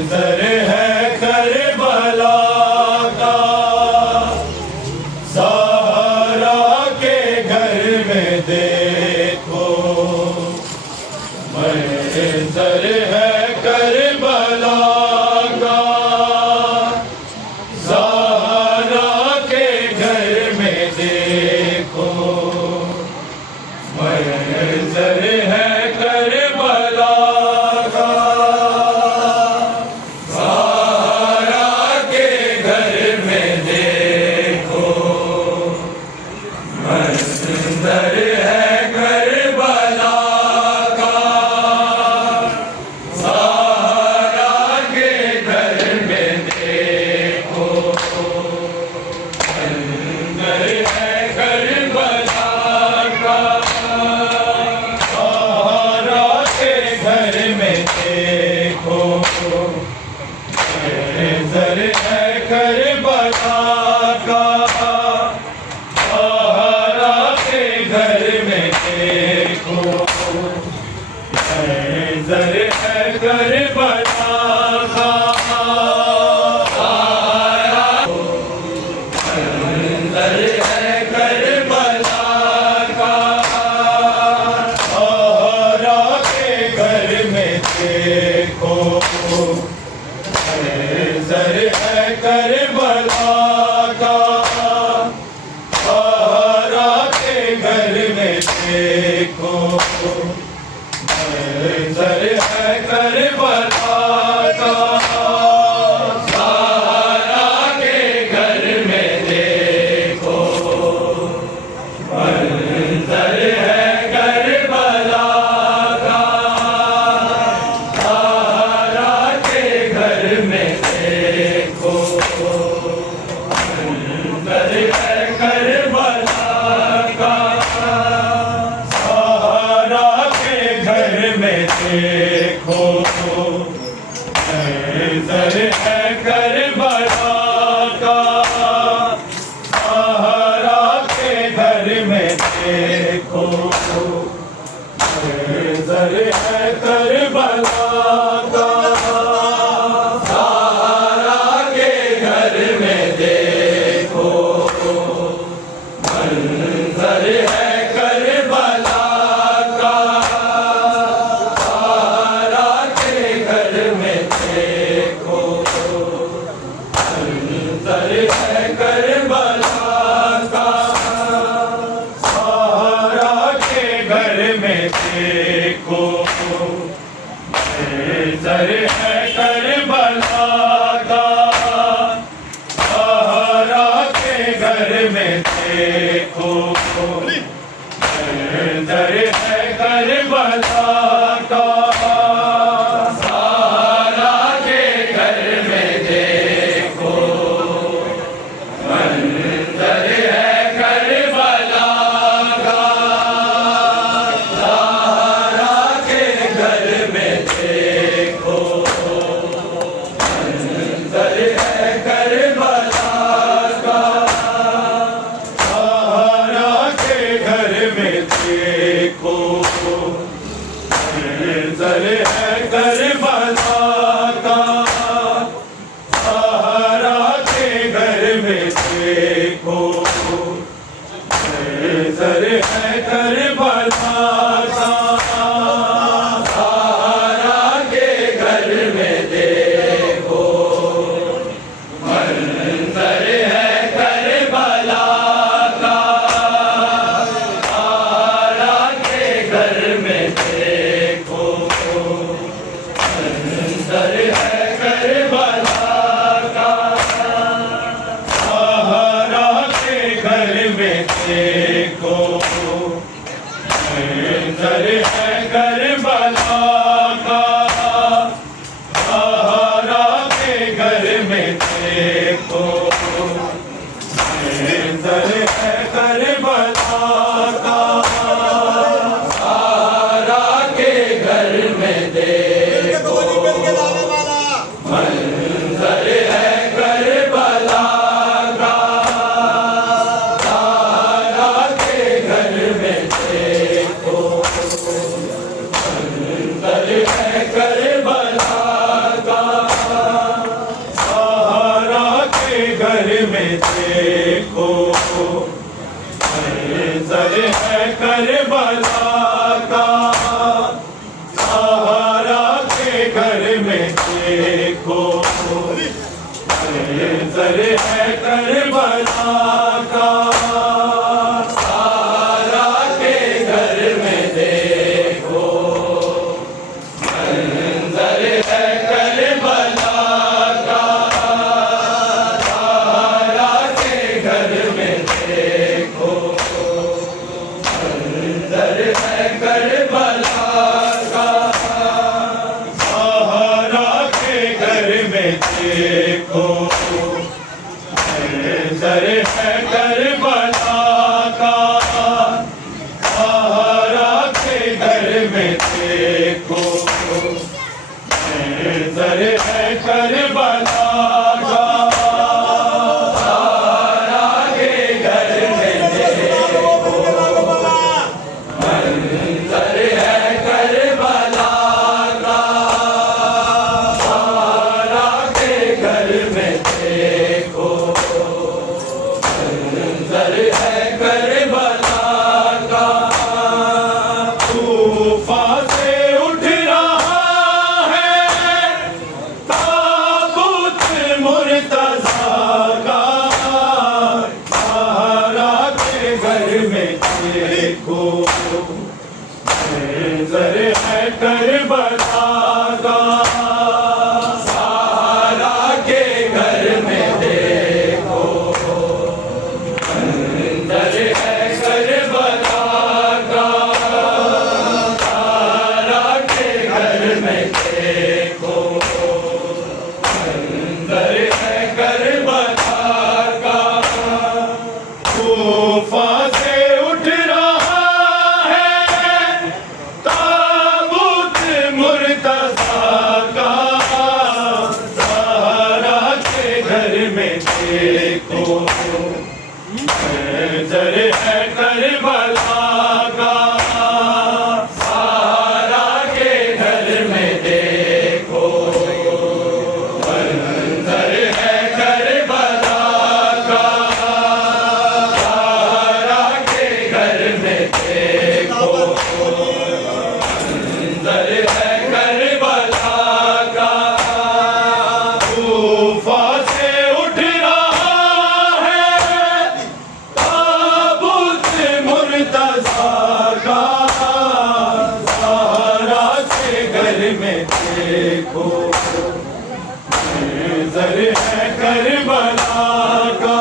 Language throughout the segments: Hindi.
मंजर है करबला का, ज़हरा के घर में देखो। मंजर है करबला का, ज़हरा के घर में देखो। मंजर है करबला का, ज़हरा के घर में देखो। मंजर है करबला का, ज़हरा के घर में देखो। मंजर है करबला का, ज़हरा के घर में देखो। मंजर है करबला का, ज़हरा के घर में देखो। मंजर है करबला का, मंजर है करबला का, ज़हरा के घर में देखो। मंजर है करबला का, ज़हरा के घर में देखो। मंजर है करबला का, ज़हरा के घर में देखो। मंजर है करबला का, ज़हरा के घर में देखो। मंजर है करबला का, ज़हरा के घर में देखो। मंजर है करबला का, ज़हरा के घर में देखो। मंजर है करबला का, ज़हरा के घर में देखो। मंजर है करबला का, ज़हरा के घर में देखो। देखो मंजर है करबला का सारा के घर में देखो मंजर है करबला का सारा के घर में देखो मंजर है करबला का सहारा के घर में देखो मंजर है करबला का सहारा के घर में देखो मंजर है करबला का सहारा के घर में देखो मंजर है करबला का सहारा के घर में देखो मंजर है करबला का तूफान से उठ रहा है ताबूत मुर्तज़ा का सहारा के घर में देखो मंजर है करबला का सहारा के घर में देखो मंजर है करबला का सहारा के घर में देखो मंजर है करबला का तूफान से उठ रहा है ताबूत मुर्तज़ा का सहारा के घर में देखो मंजर है करबला का सहारा के घर में देखो मंजर है करबला का सहारा के घर में देखो मंजर है करबला का तूफान से उठ रहा है ताबूत मुर्तज़ा का सहारा के घर में देखो मंजर है करबला का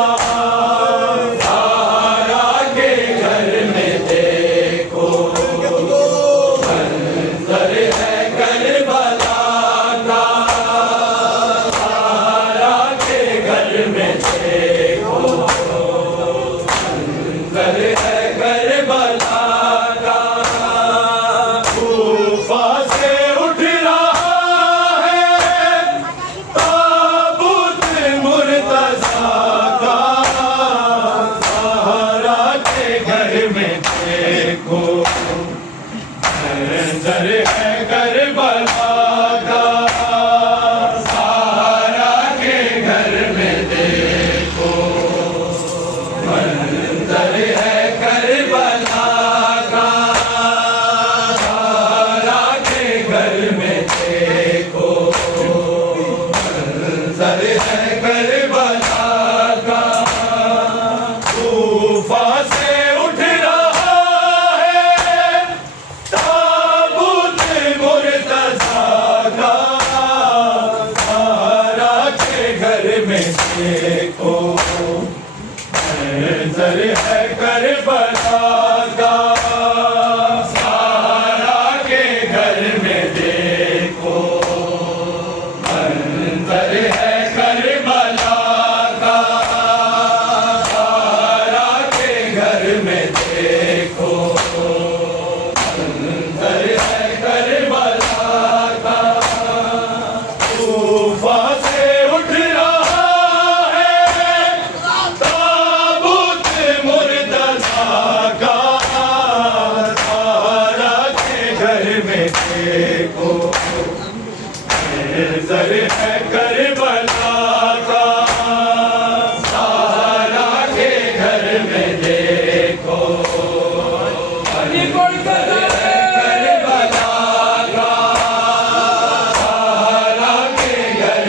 सहारा के घर में देखो मंजर है करबला का सहारा के घर में देखो मंजर है करबला का तूफान से उठ रहा है ताबूत मुर्तज़ा का सहारा के घर में देखो मंजर है करबला का सहारा के घर में देखो मंजर है करबला का सहारा के घर में देखो मंजर है करबला का तूफान से उठ रहा है ताबूत मुर्तज़ा का सहारा के घर में देखो मंजर है करबला का सहारा के घर में देखो मंजर है करबला का सहारा के घर में देखो मंजर है करबला का तूफान से उठ रहा है ताबूत मुर्तज़ा का सहारा के घर में देखो मंजर है करबला का सहारा के घर में देखो करबला का सहारा के घर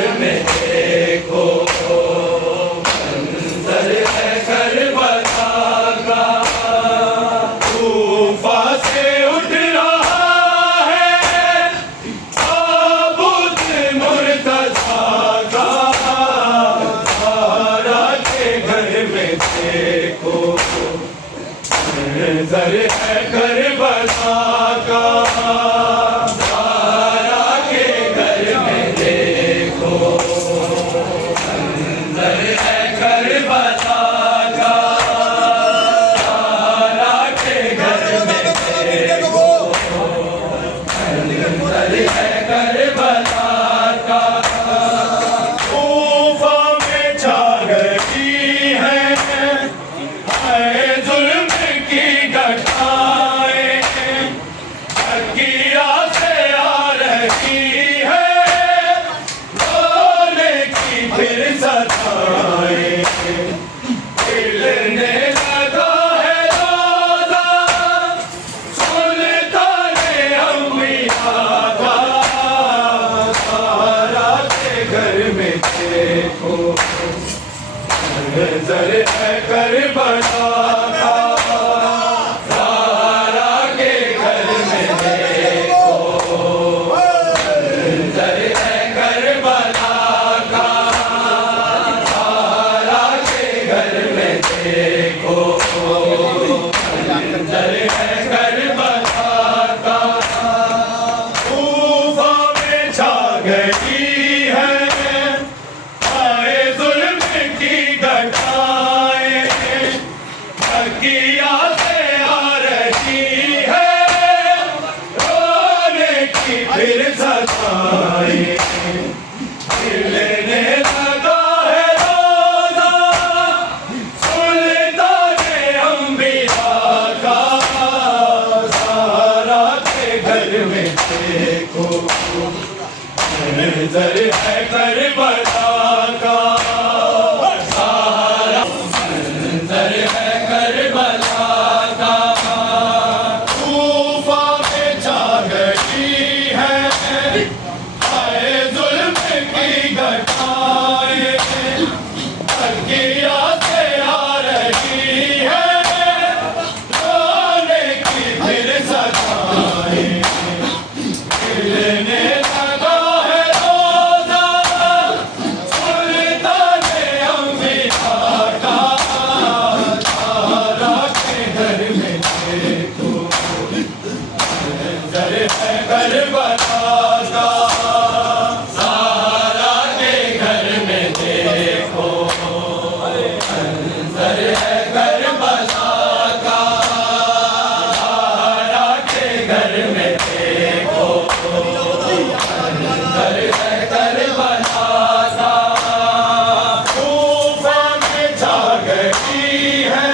मंजर है करबला का, ज़हरा के घर में देखो मंजर है करबला का, ज़हरा के घर में देखो मंजर है करबला का। कूफा में छा गई है जुल्म की घटाएं, तकिया से आ रही है रोने की फिर सताएं, खिलने लगा है रोज़ा सुल्ताने अम्बिया का, ज़हरा के घर में देखो मंजर है करबला का, ज़हरा के घर में देखो मंजर है करबला का, ज़हरा के घर में देखो मंजर है करबला का। कूफा में छा गई है आए जुल्म की घटाएं, तकिया से आ रही है रोने की फिर सताएं, खिलने लगा है रोज़ा सुल्ताने अम्बिया का, ज़हरा के घर में देखो मंजर है करबला का, ज़हरा मंजर है करबला का। कूफा में छा गई है आए जुल्म की घटाएं, तकिया से आ रही है रोने की फिर सताएं, खिलने लगा है रोज़ा सुल्ताने अम्बिया का, ज़हरा के घर में देखो मंजर है करबला का, ज़हरा के घर में देखो मंजर है करबला का, ज़हरा के घर में देखो मंजर है करबला का। कूफा में छा गई है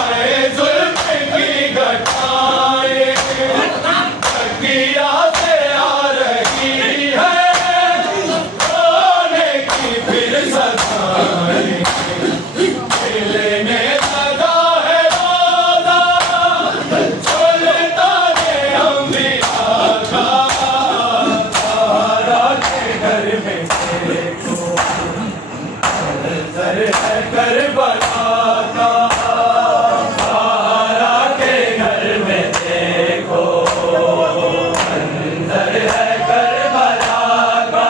आए जुल्म की घटाएं, तकिया से आ रही है रोने की फिर सताएं, खिलने लगा है रोज़ा सुल्ताने अम्बिया का, ज़हरा के घर में देखो मंजर है करबला का, ज़हरा के घर में देखो मंजर है करबला का,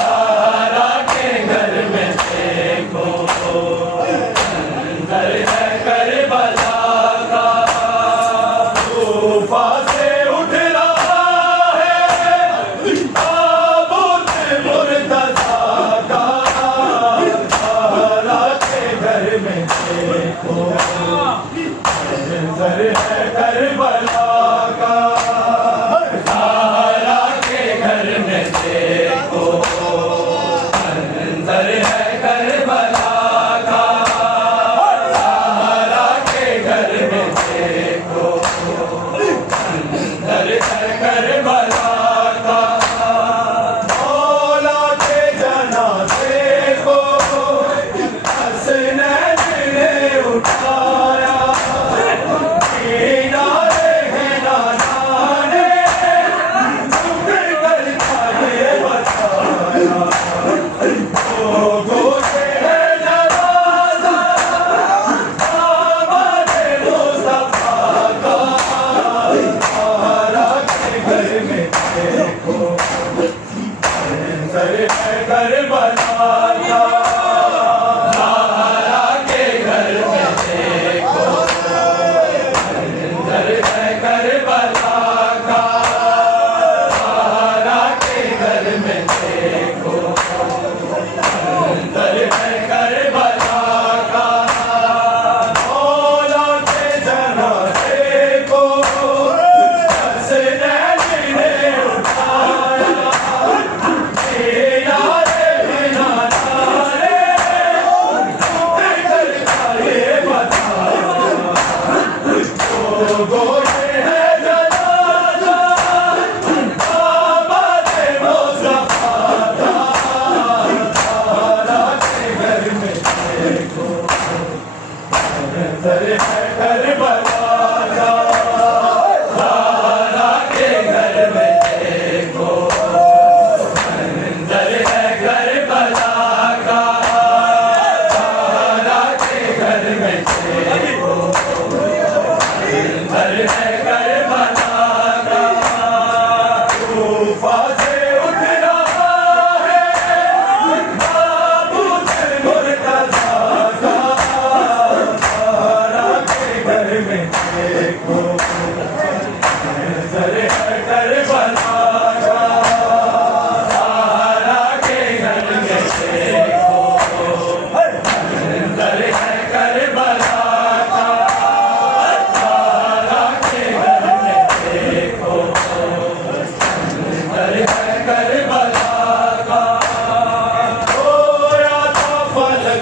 ज़हरा के घर में देखो मंजर है करबला का। कूफा से उठ रहा है ताबूत मुर्तज़ा का, ज़हरा के घर में देखो मंजर है करबला का, ज़हरा के घर में देखो मंजर है करबला का, ज़हरा के घर में देखो मंजर है करबला का। मौला के जनाज़े को हसनैन ने उठाया, किनारे है नाना ने झुक कर ये बताया, लोगों से है नवाज़ा दामाद मुस्तफ़ा का, ज़हरा के घर में देखो मंजर है करबला का, ज़हरा के घर में देखो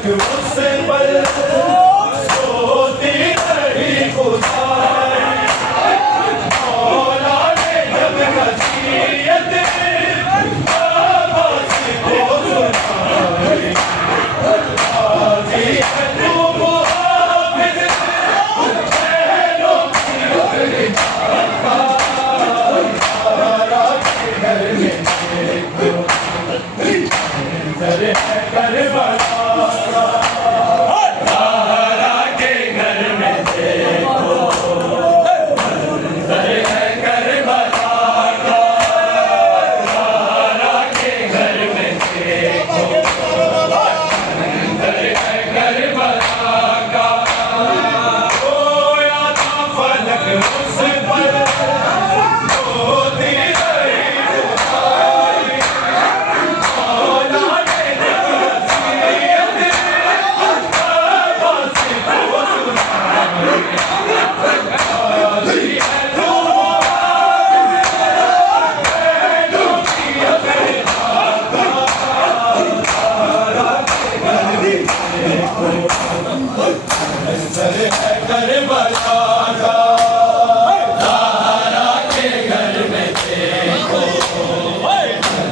फलक उस पर होती रही खुदाई मौला ने जब नसीहत आवाज़ को सुनाई आजी है तू मुहाफिज बहनों की अपनी तारा के घर में देखो मंजर है करबला तारा के घर में देखो मंजर है करबला तारा के घर में देखो मंजर है करबला का रोया था फलक उस पर होती रही खुदाई मौला ने जब नसीहत आवाज़ को सुनाई आजी है तू मुहाफिज बहनों की अपनी तारा के घर में देखो मंजर है करबला का तारा के घर में देखो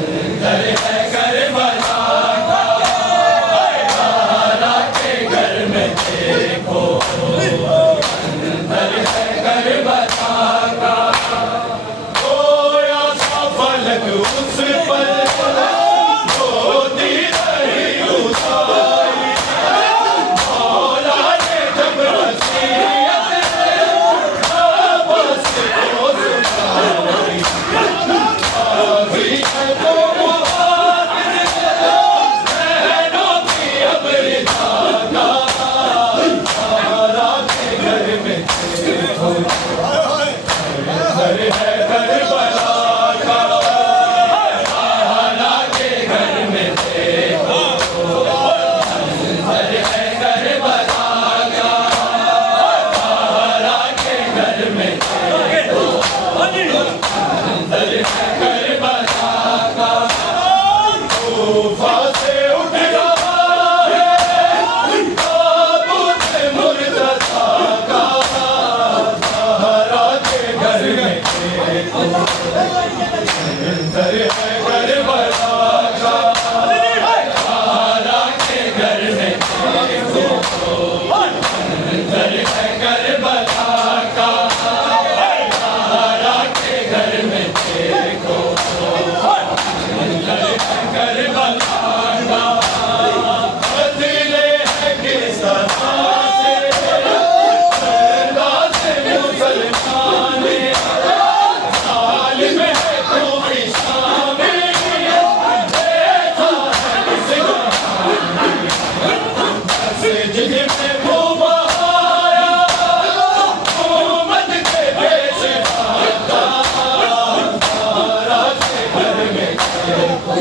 मंजर है करबला का तारा के घर में देखो मंजर है करबला का रोया था फलक उस पर होती रही खुदाई मौला ने जब नसीहत आवाज़ को सुनाई आजी है तू मुहाफिज बहनों की अपनी तारा के घर में देखो मंजर है करबला का तारा के घर में देखो मंजर है करबला का तारा के घर में देखो मंजर है करबला का तूफान से उठ रहा है ताबूत मुर्तज़ा का तारा के घर में देखो मंजर है करबला का तारा के घर में देखो मंजर है करबला का तारा के घर में देखो मंजर है करबला का बदले है किस तरह से अंदाज़ मुसलमान जालिम है तू भी शामिल देखा है इसका मस्जिद में घूमा आया हुकूमत के पेशवा तारा के घर में देखो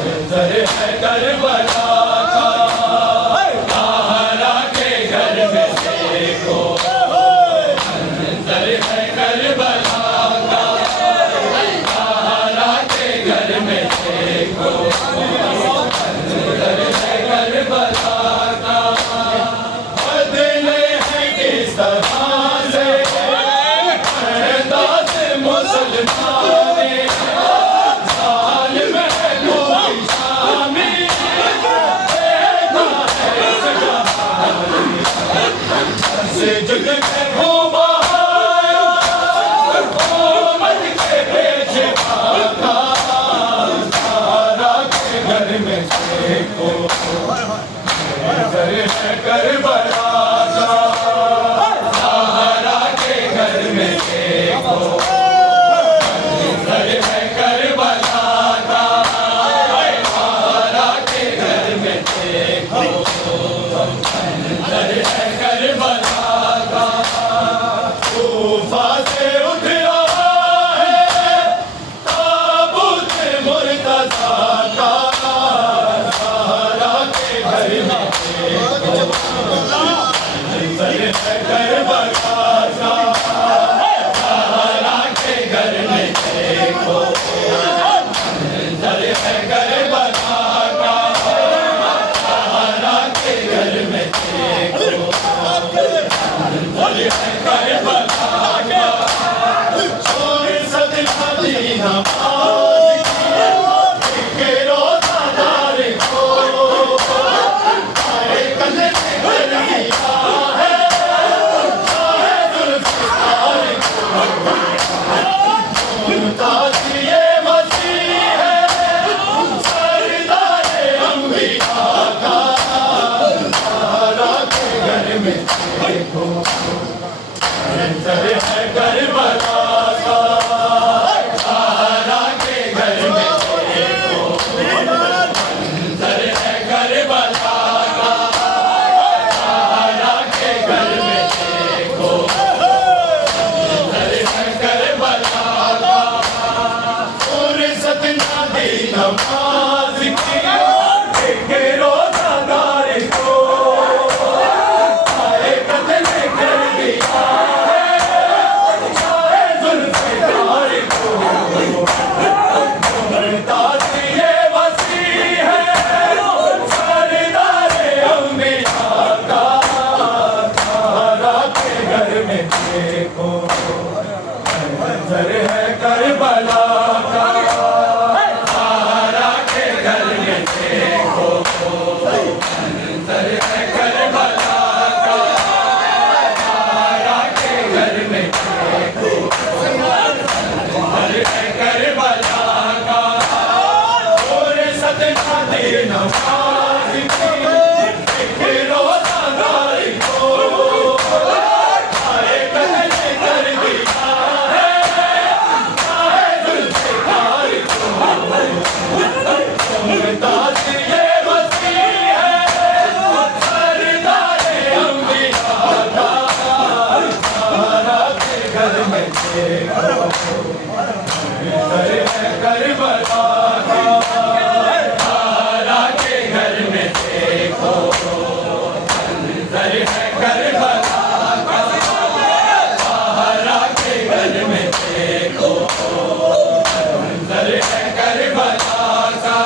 मंजर है करबला का तारा के घर में देखो मंजर है करबला का तारा के घर में देखो मंजर है करबला का बदले हैं किस तरह से अंदाज़ मुसलमान जालिम है तू भी शामिल देखा है इसका से जग में घूमा आया हुकूमत के पेशवा तारा के घर में देखो मंजर है करबला का तारा के घर में देखो मंजर है करबला का तारा के घर में देखो मंजर है करबला का तूफान से उठ रहा है ताबूत मुर्तज़ा का तारा के घर में देखो मंजर है करबला का तारा के घर में देखो मंजर है करबला का नमाज की के रोजादार को सारे कत्ल कर दिया है चाहे जुल्फ़िकार को मुमताज़ ये वसी है सरदार अंबिया का तारा के घर में देखो मंजर है करबला का तारा के घर में देखो मंजर है करबला का तारा के घर में देखो मंजर है करबला का और सतना दे नवाज की एक रोज़ादार को सारे कत्ल कर दिया है चाहे जुल्फ़िकार को मुमताज़ ये वसी है सरदार अंबिया का तारा के घर में देखो मंजर है करबला का तारा के घर में देखो मंजर है करबला का तारा के घर में देखो मंजर है करबला का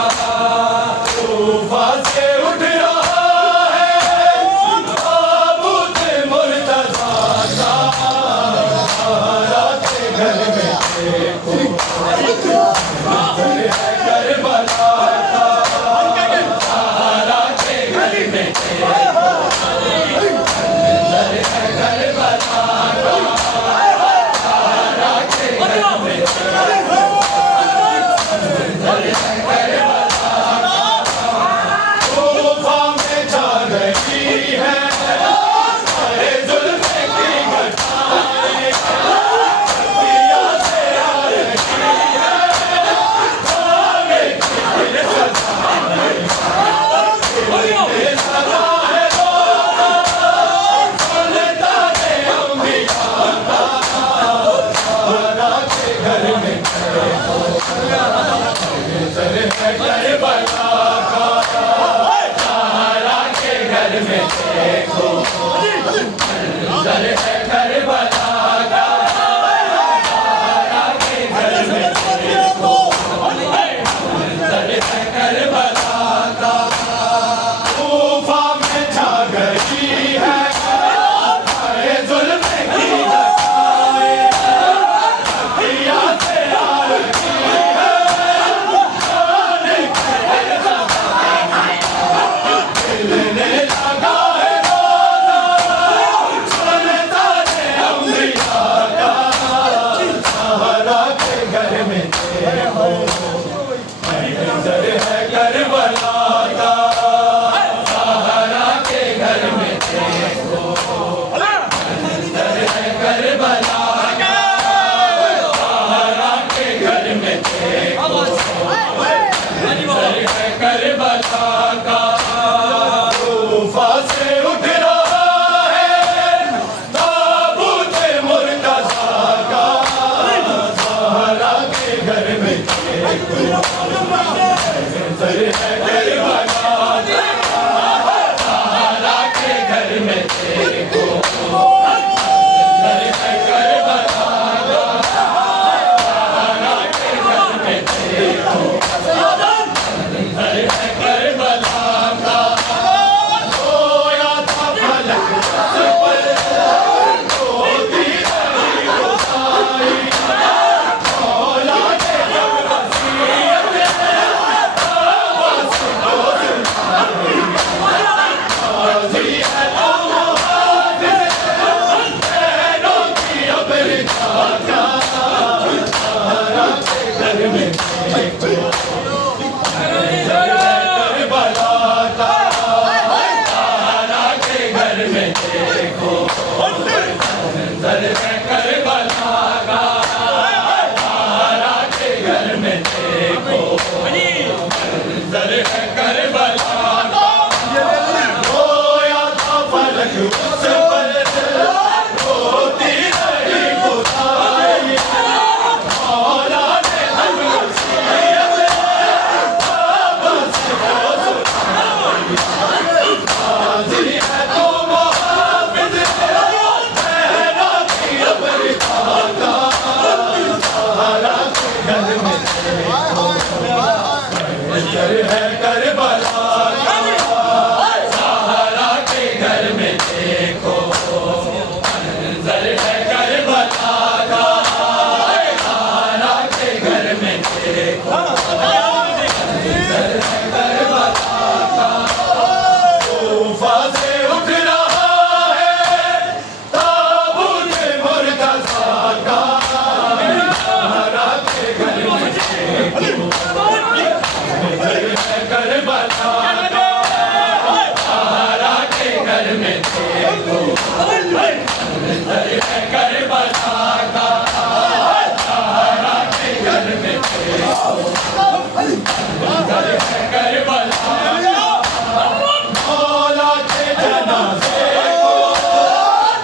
तूफा से उठ रहा है ताबूत मुर्तज़ा का तारा के घर में देखो मंजर है करबला का तारा के घर में देखो मंजर है करबला का तारा के घर में देखो मंजर है करबला तूफा में जा रही है सारे जुल्फ़े की घटाएं दिया से आ रही है आगे की फिर सजाएं ये सदा है सुल्तान अंबिया का तारा के घर में देखो मंजर है करबला का तारा के घर में देखो मंजर है करबला का तारा के घर में देखो मंजर है करबला का तूफा में छा गई है सारे जुल्फ़े की घटाएं दिया से आ रही है जाने के मंजर है करबला का, ज़हरा के घर में देखो मंजर है करबला का, ज़हरा के घर में देखो मंजर है करबला का। कूफा से उठ रहा है ताबूत मुर्तज़ा का, ज़हरा के घर में देखो मंजर है करबला का, ज़हरा के घर में देखो मंजर है करबला का, ज़हरा के घर में देखो मंजर है करबला का। मौला के जनाज़े को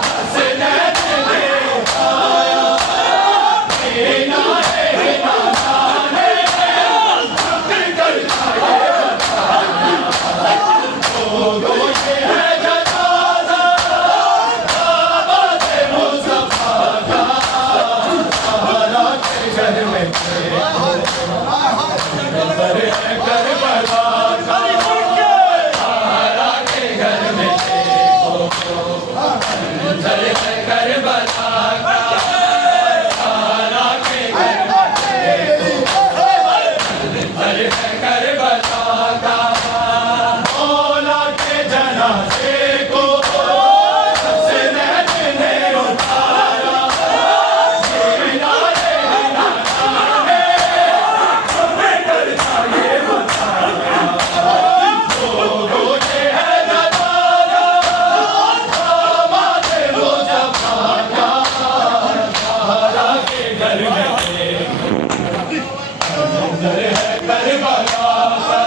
हसनैन ने उठाया, मीनारे नाज़ाने में कर दो ये है जनाज़ा दामाद मुस्तफ़ा का, ज़हरा के घर में देखो मंजर है करबला का, ज़हरा के घर में देखो मंजर है करबला का, ज़हरा के घर में देखो मंजर है करबला का। मौला के जनाज़े को हसनैन ने उठाया, मीनारे नाज़ाने में करता ये बताया, दो ये है जनाज़ा दामाद मुस्तफ़ा का, ज़हरा के घर में देखो मंजर है करबला का,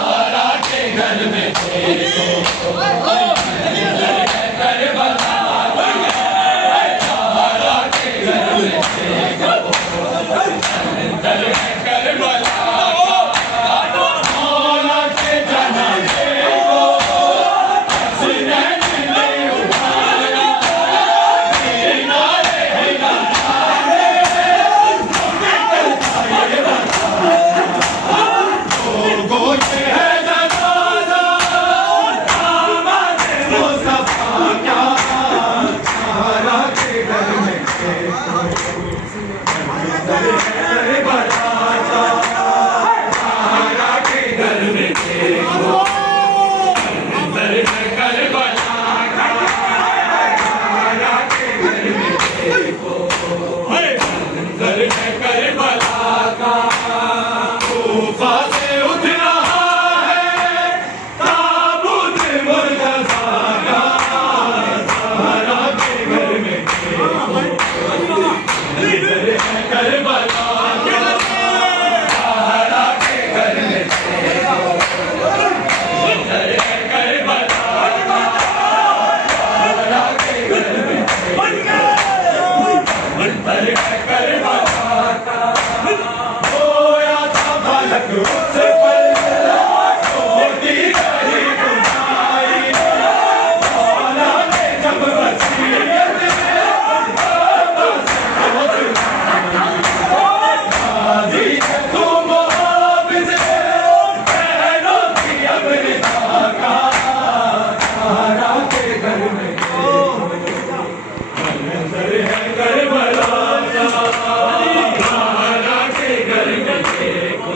ज़हरा के घर में देखो मंजर है करबला का, ज़हरा के घर में देखो मंजर है करबला का। मौला के जनाज़े को हसनैन ने उठाया, मीनारे नाज़ाने में करता ये बताया, दो ये है जनाज़ा दामाद मुस्तफ़ा का, ज़हरा के घर में देखो मंजर है करबला का, ज़हरा के घर में देखो मंजर है करबला का, ज़हरा के घर में देखो मंजर है करबला का। कूफा से उठ रहा है ताबूत मुर्तज़ा का, ज़हरा के घर में देखो मंजर है करबला का, ज़हरा के घर में देखो मंजर है करबला का, ज़हरा के घर में देखो मंजर है करबला का। रोया था फलक उस पर होती गई बुझाई, मौला ने जब वसीयत में बस को सुनाई, गाज़ी तुम हाफ़िज़ बहनों की अमृता का, ज़हरा के घर में देखो मंजर है करबला का, ज़हरा के घर में देखो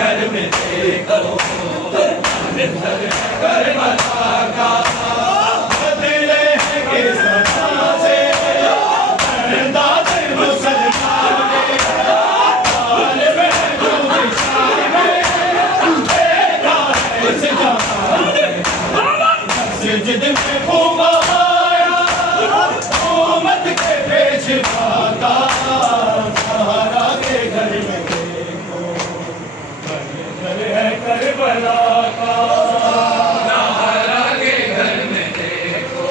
घर में देखो मंदिर है करबला का बदले हैं किस तरह से अंदाज़ मुसलमान के तालिब है जो निशान देखा है इस जहां मस्जिद में खूब आया उम्मत के पेशवा का सहारा के घर में देखो मंदिर है करबला का सहारा के घर में देखो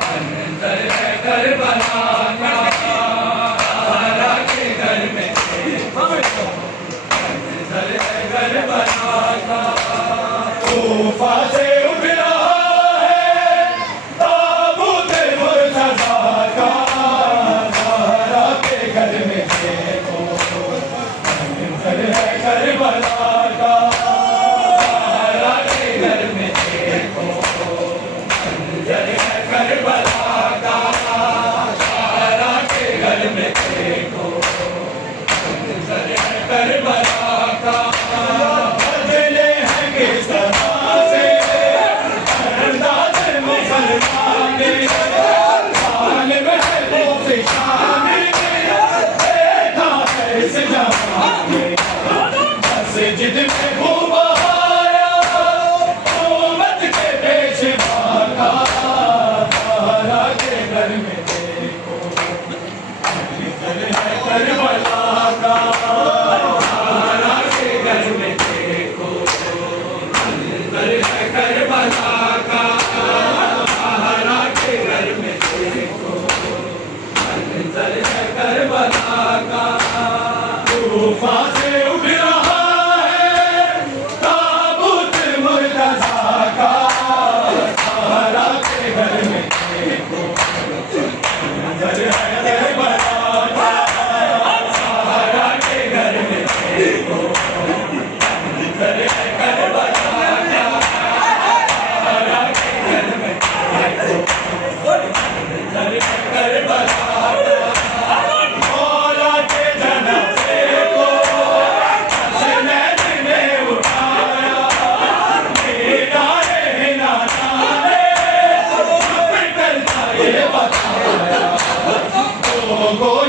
मंदिर है करबला का सहारा के घर में देखो मंदिर है करबला का तूफा से उठ रहा है ताबूत मुर्तज़ा का सहारा के घर में देखो मंदिर है करबला का सहारा के घर में देखो मंदिर है करबला का सहारा के घर में देखो मंदिर है करबला का बदले हैं किस तरह से अंदाज़ मुसलमान के तालिब है वो निशान देखा है इस जहां में मस्जिद में खूब आया उम्मत के पेशवा का सहारा के घर में देखो मंदिर है करबला का सहारा के घर में देखो मंदिर है करबला का सहारा के घर में देखो मंदिर है करबला का तूफा से उठ रहा है ताबूत मुर्तज़ा का सहारा के घर में देखो मंदिर है करबला का सहारा के घर में देखो मंदिर है करबला का सहारा के घर में देखो मंदिर है करबला का मौला के जनाज़े को हसनैन ने उठाया मीनारे हिलाना ने अपना ये बताया लोगों